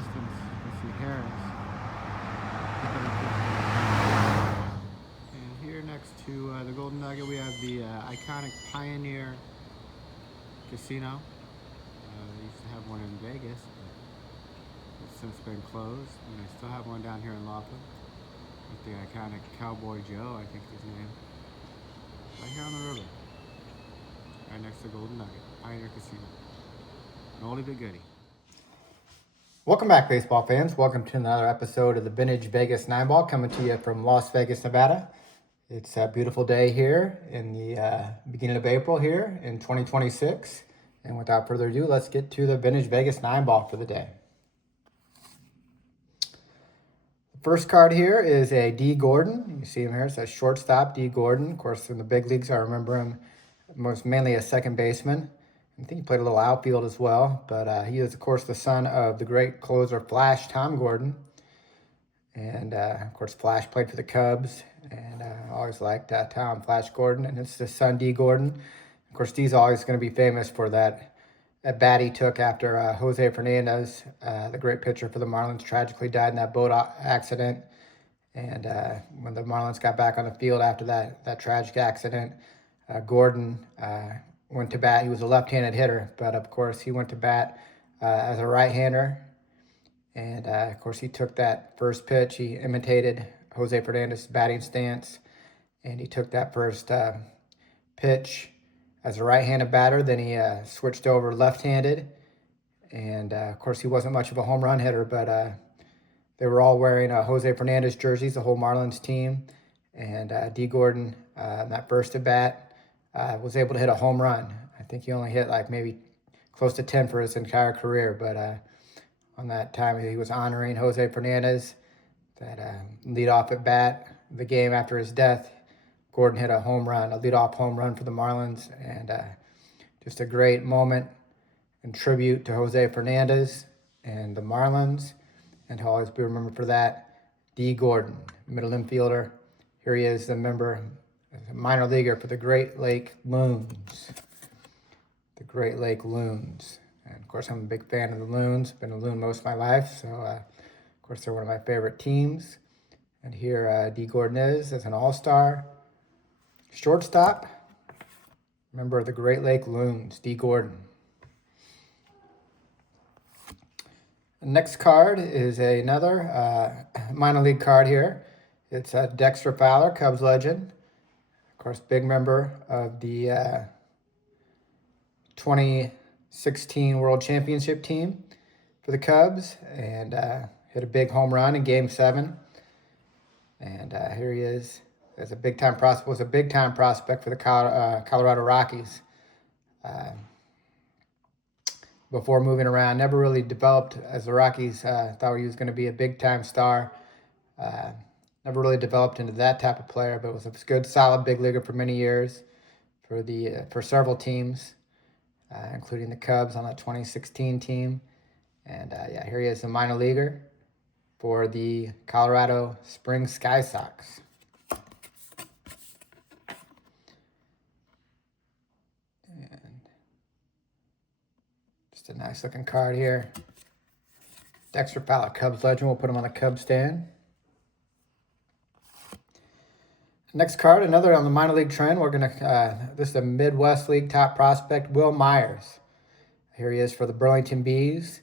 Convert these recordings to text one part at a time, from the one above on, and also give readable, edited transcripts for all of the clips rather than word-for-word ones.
distance, you can see Harris. And here next to the Golden Nugget, we have the iconic Pioneer Casino. They used to have one in Vegas, but it's since been closed. And they still have one down here in Laughlin with the iconic Cowboy Joe, I think his name. Right here on the river. Right next to Golden Nugget, Pioneer Casino. An oldie but goodie. Welcome back, baseball fans. Welcome to another episode of the Vintage Vegas 9-Ball, coming to you from Las Vegas, Nevada. It's a beautiful day here in the beginning of April here in 2026. And without further ado, let's get to the Vintage Vegas 9-Ball for the day. The first card here is a D. Gordon. You see him here. It says shortstop D. Gordon. Of course, in the big leagues, I remember him mainly a second baseman. I think he played a little outfield as well, but he is, of course, the son of the great closer Flash Tom Gordon. And, of course, Flash played for the Cubs, and I always liked Tom Flash Gordon, and it's his son, D. Gordon. Of course, D's always going to be famous for that at bat he took after Jose Fernandez, the great pitcher for the Marlins, tragically died in that boat accident. And when the Marlins got back on the field after that tragic accident, Gordon went to bat. He was a left-handed hitter, but of course he went to bat as a right-hander. And of course he took that first pitch. He imitated Jose Fernandez's batting stance, and he took that first pitch as a right-handed batter. Then he switched over left-handed, and of course he wasn't much of a home run hitter, but they were all wearing Jose Fernandez jerseys, the whole Marlins team. And D. Gordon, in that first at bat, was able to hit a home run. I think he only hit like maybe close to 10 for his entire career, but on that time he was honoring Jose Fernandez. That leadoff at bat, the game after his death, Gordon hit a home run, a leadoff home run for the Marlins, and just a great moment and tribute to Jose Fernandez and the Marlins, and he'll always be remembered for that. D. Gordon, middle infielder. Here he is, the member, a minor leaguer for the Great Lake Loons. The Great Lake Loons. And of course, I'm a big fan of the Loons. Been a Loon most of my life, so of course they're one of my favorite teams. And here D. Gordon is as an all-star. Shortstop, member of the Great Lake Loons, D. Gordon. The next card is another minor league card here. It's Dexter Fowler, Cubs legend. Of course, big member of the 2016 World Championship team for the Cubs, and hit a big home run in Game 7. And here he is as a big-time prospect. Was a big-time prospect for the Colorado Rockies. Before moving around, never really developed as the Rockies thought he was going to be a big-time star. Never really developed into that type of player, but was a good, solid big leaguer for many years for several teams, including the Cubs on that 2016 team. And yeah, here he is, a minor leaguer for the Colorado Springs Sky Sox. And just a nice looking card here. Dexter Fowler, Cubs legend. We'll put him on the Cubs stand. Next card, another on the minor league trend. We're gonna. This is a Midwest League top prospect, Will Myers. Here he is for the Burlington Bees,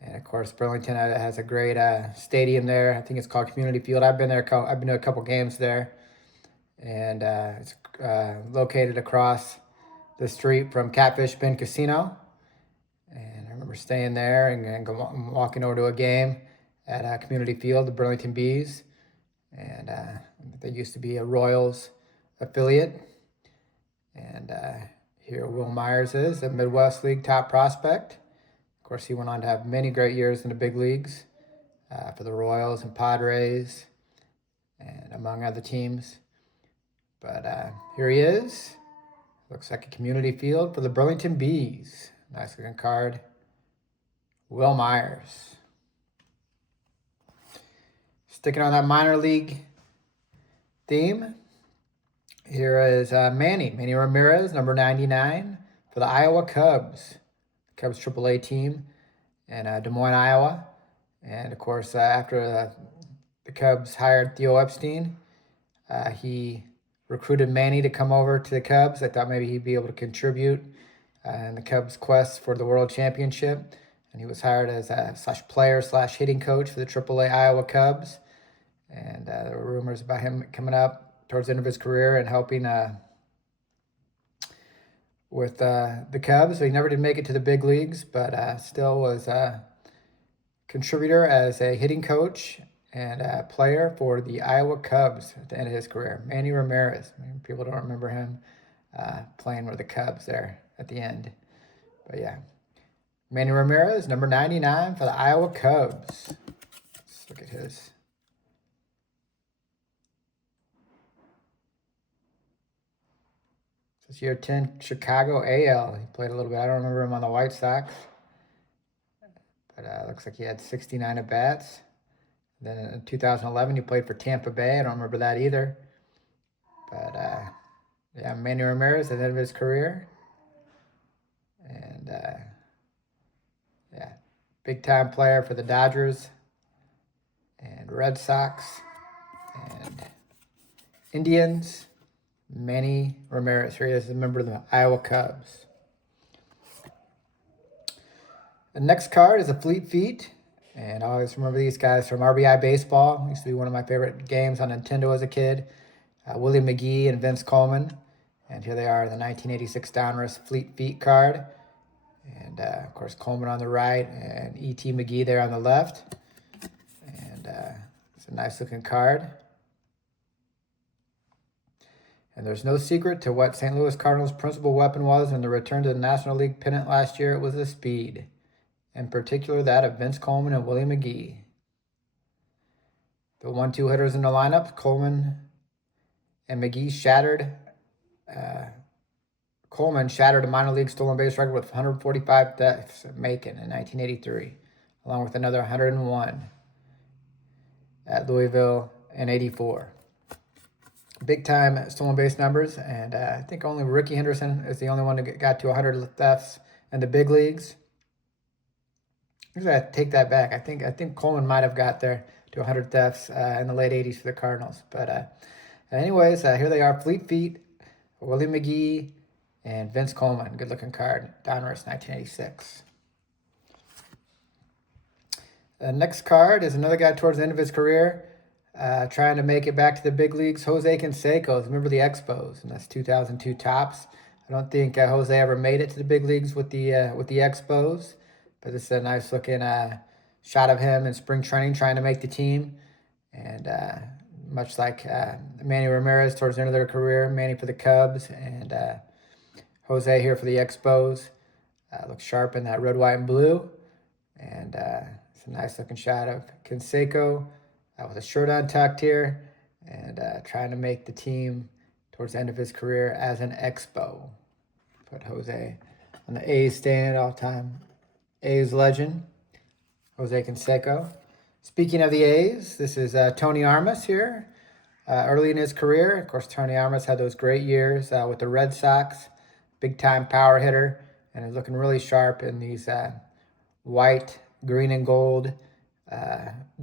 and of course, Burlington has a great stadium there. I think it's called Community Field. I've been there. I've been to a couple games there, and it's located across the street from Catfish Bend Casino. And I remember staying there and walking over to a game at Community Field, the Burlington Bees. And they used to be a Royals affiliate. And here Will Myers is, a Midwest League top prospect. Of course, he went on to have many great years in the big leagues for the Royals and Padres and among other teams. But here he is. Looks like a Community Field for the Burlington Bees. Nice looking card. Will Myers. Sticking on that minor league theme, here is Manny Ramirez, number 99, for the Iowa Cubs. Cubs AAA team in Des Moines, Iowa. And of course, after the Cubs hired Theo Epstein, he recruited Manny to come over to the Cubs. I thought maybe he'd be able to contribute in the Cubs' quest for the World Championship. And he was hired as a /player/hitting coach for the AAA Iowa Cubs. And there were rumors about him coming up towards the end of his career and helping with the Cubs. So he never did make it to the big leagues, but still was a contributor as a hitting coach and a player for the Iowa Cubs at the end of his career. Manny Ramirez. I mean, people don't remember him playing with the Cubs there at the end. But yeah, Manny Ramirez, number 99 for the Iowa Cubs. Let's look at his. This year 10 Chicago AL. He played a little bit. I don't remember him on the White Sox. But looks like he had 69 at-bats. Then in 2011, he played for Tampa Bay. I don't remember that either. But yeah, Manny Ramirez at the end of his career. And yeah, big-time player for the Dodgers and Red Sox and Indians. Manny Ramirez. Here he is, a member of the Iowa Cubs. The next card is a Fleet Feet. And I always remember these guys from RBI Baseball. It used to be one of my favorite games on Nintendo as a kid. William McGee and Vince Coleman. And here they are in the 1986 Donruss Fleet Feet card. And, of course, Coleman on the right and E.T. McGee there on the left. And it's a nice-looking card. And there's no secret to what St. Louis Cardinals' principal weapon was in the return to the National League pennant last year. It was the speed. In particular, that of Vince Coleman and William McGee. The 1-2 hitters in the lineup, Coleman and McGee shattered. Coleman shattered a minor league stolen base record with 145 deaths at Macon in 1983, along with another 101 at Louisville in '84. Big-time stolen base numbers, and I think only Ricky Henderson is the only one that got to 100 thefts in the big leagues. I take that back. I think Coleman might have got there to 100 thefts in the late '80s for the Cardinals. But anyways, here they are, Fleet Feet, Willie McGee, and Vince Coleman. Good-looking card, Donruss, 1986. The next card is another guy towards the end of his career, trying to make it back to the big leagues, Jose Canseco. Remember the Expos, and that's 2002 Topps. I don't think Jose ever made it to the big leagues with the Expos. But this is a nice looking shot of him in spring training trying to make the team. And much like Manny Ramirez towards the end of their career, Manny for the Cubs and Jose here for the Expos. Looks sharp in that red, white, and blue. And it's a nice looking shot of Canseco with a shirt untucked here and trying to make the team towards the end of his career as an Expo. Put Jose on the A's stand all-time A's legend, Jose Canseco. Speaking of the A's, this is Tony Armas here. Early in his career, of course, Tony Armas had those great years with the Red Sox. Big-time power hitter, and is looking really sharp in these white, green, and gold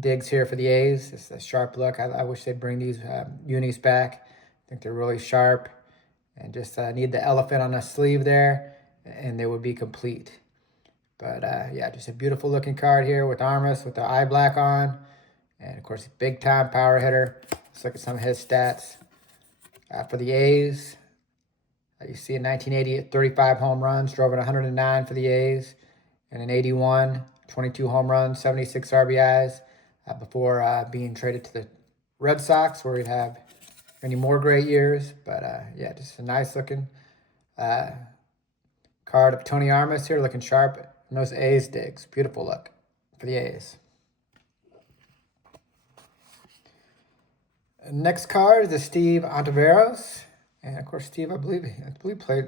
digs here for the A's. It's a sharp look. I wish they'd bring these unis back. I think they're really sharp. And just need the elephant on the sleeve there, and they would be complete. But yeah, just a beautiful looking card here with Armas with the eye black on. And of course, big time power hitter. Let's look at some of his stats. For the A's, you see in 1980, 35 home runs, drove in 109 for the A's. And in 81, 22 home runs, 76 RBIs before being traded to the Red Sox, where he'd have many more great years. But yeah, just a nice looking card of Tony Armas here, looking sharp. And those A's digs. Beautiful look for the A's. Next card is the Steve Ontiveros. And of course, Steve, I believe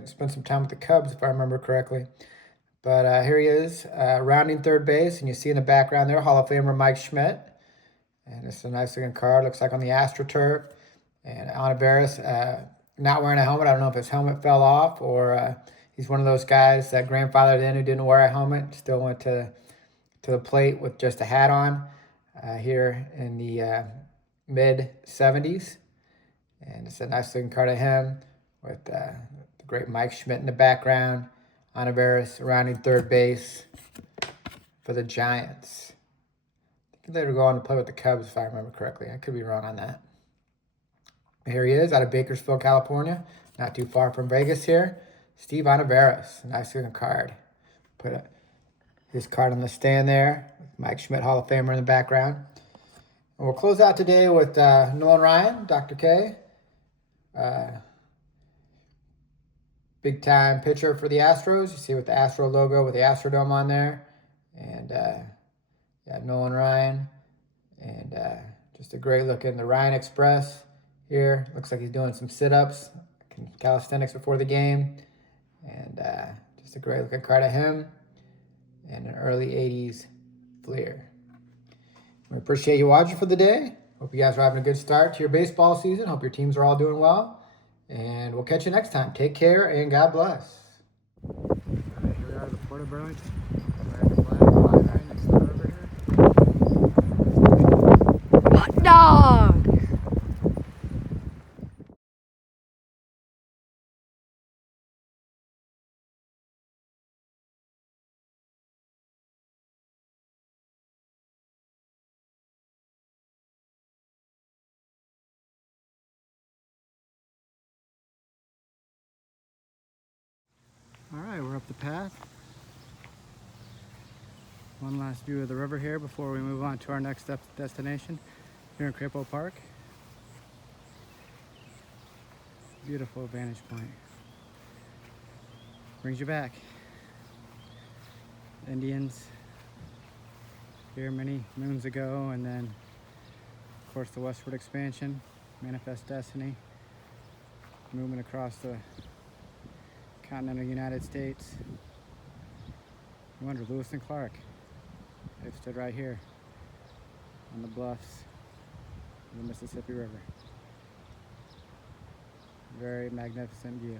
spent some time with the Cubs, if I remember correctly. But here he is, rounding third base. And you see in the background there, Hall of Famer Mike Schmidt. And it's a nice looking card. Looks like on the AstroTurf. And Ontiveros not wearing a helmet. I don't know if his helmet fell off or he's one of those guys that grandfathered in who didn't wear a helmet, still went to to the plate with just a hat on here in the mid-70s. And it's a nice looking card of him with the great Mike Schmidt in the background. Olivares surrounding third base for the Giants. I think they were going to play with the Cubs, if I remember correctly. I could be wrong on that. Here he is out of Bakersfield, California. Not too far from Vegas here. Steve Olivares. Nice looking card. Put his card on the stand there. Mike Schmidt, Hall of Famer in the background. And we'll close out today with Nolan Ryan, Dr. K. Big time pitcher for the Astros. You see with the Astro logo with the Astrodome on there. And yeah, Nolan Ryan. And just a great look in the Ryan Express here. Looks like he's doing some sit-ups, calisthenics before the game. And just a great looking card of him. And an early 80s Fleer. We appreciate you watching for the day. Hope you guys are having a good start to your baseball season. Hope your teams are all doing well. And we'll catch you next time. Take care and God bless. All right, here we are at the Port of Burlington. Right next to the river here. Hot dog! All right, we're up the path. One last view of the river here before we move on to our next destination here in Crapo Park. Beautiful vantage point. Brings you back. Indians here many moons ago, and then of course the westward expansion, Manifest Destiny, movement across the continental United States. You wonder, Lewis and Clark, they've stood right here on the bluffs of the Mississippi River. Very magnificent view.